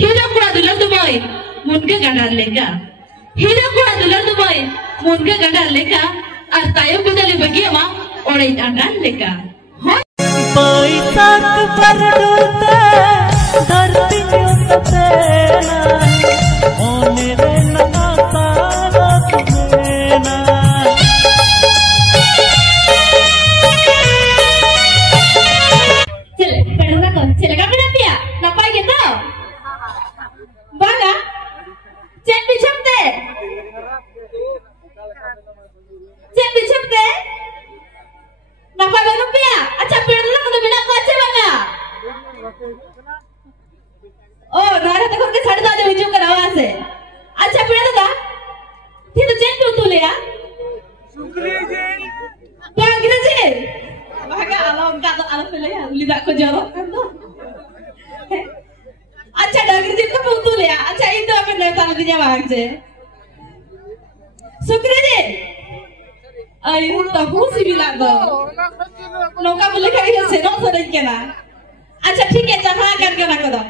hira kura dular dumoy munga gandar leka hira kura dular dumoy munga gandar leka ar tayam bedale bagi ama orai andar leka बैसाख पर डूबते धरती उठते ना होने रे ना सारा तुम्हें ना चले पढ़ना तो चले का बना पिया ना पाएंगे तो बागा चेन बिछमते ना पाएंगे तो पिया अच्छा पढ़ना तो बिना कच्चे बागा ओ नारे तो करके साढ़े दादा विजय करावा से अच्छा पढ़ना था थी तो चेन क्यों तूले या Panggil aja. Bahagia alam kata alam pilih ya, lihat ko jorok kan tuh. Acha daging itu betul ya. Acha itu apa nih tanah dia bangsa. Sukri je. Ayo tahu sih bilang tuh. Nongka boleh kaya senang sering kena. Acha ठीक है जहाँ करके रखो तो.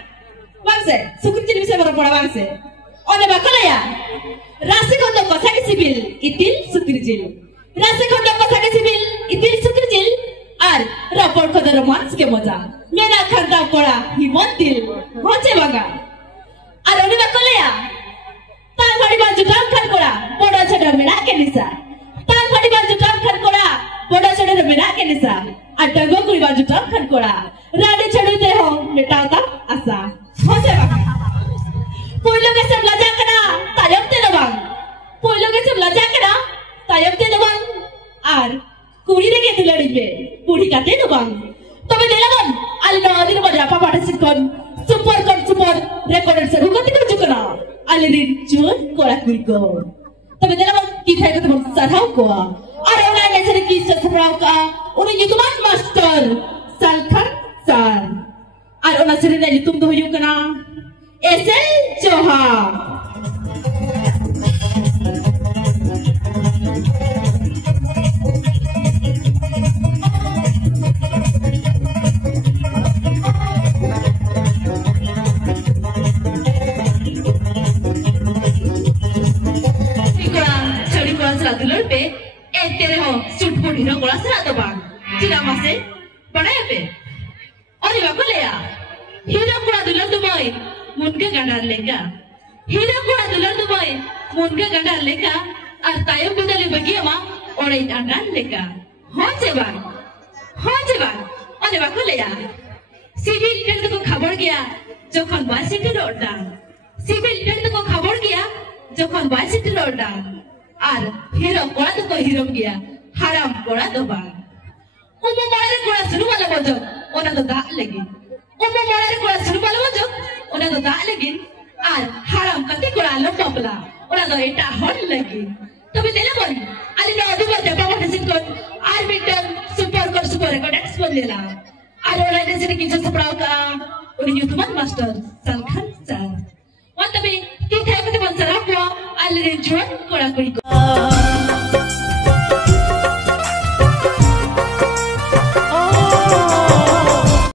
bangsa. Sukri jadi bisa berapa bangsa. Oleh bakal ya. Rasi kau tuh kosa kesibil, itil sukri jadi. Rasi kau dapat sakit sibil, itu sukri jil, ar rapor kau dah romans ke moja, mena khanda kora himontil, hoce baga, ar oni bakal ya, tang hari baju tam khan kora, boda cedera mena ke nisa, tang hari baju tam khan kora, boda cedera mena ke nisa, ar dago kuri baju tam khan kora, rani cedera teh ho, meta tam asa, hoce baga, puluh ke sebelah kena, tayam teh bang, puluh ke sebelah kena. Tayam te bang, ar kuri deke tulari be, kuri kate no bang. Tobe dela bang, alina adina bade apa participate kon, super recorder se ruka tiko jukana, alirin jun kora kuri ko. Tobe dela bang, kita itu bang sarhau ko. Ar orang yang sering kisah sarhau ka, orang YouTuber master, Salkhan Sar. Ar orang sering YouTube tu jukana, SL Joha. Dulur pe, teरे हो suit boot hero Cola सरा तो बांग, चिरा मासे बनाया पे, और ये बात ले आ, हीरो कोला दुल्हन दुबई, मुंगे गंडार लेगा, हीरो कोला दुल्हन दुबई, मुंगे गंडार लेगा, और तायब बदले बगी अमा, और एक अंडार लेगा, हाँ जेबान, और ये बात ले आ, सिविल डिफेंस को खबर किया, जो कौन वाशिंगटन रोड सिविल डिफेंस को खबर किया, जो कौन वाशिंगटन रोड আর হিরো কোড়া তো হিরো গিয়া হারাম কোড়া তো বা উমো মারে কোড়া শুরু বলে বজো ওনা তো দা লাগি উমো মারে কোড়া শুরু বলে বজো ওনা তো দা লাগি আর হারাম কতি কোড়া লো টপলা ওনা তো এটা হল লাগি তবে দেলা বলি আলি না অধি বলতে বাবা হাসিন কোন আর মিটন সুপার রেকর্ড এক্সপোজ লেলা আর ওরা দেশে কিছু সপড়াও কা উনি ইউটিউবার মাস্টার সালখান sir What the be? Kita kita bangsa rakyat, alih jual korak korak.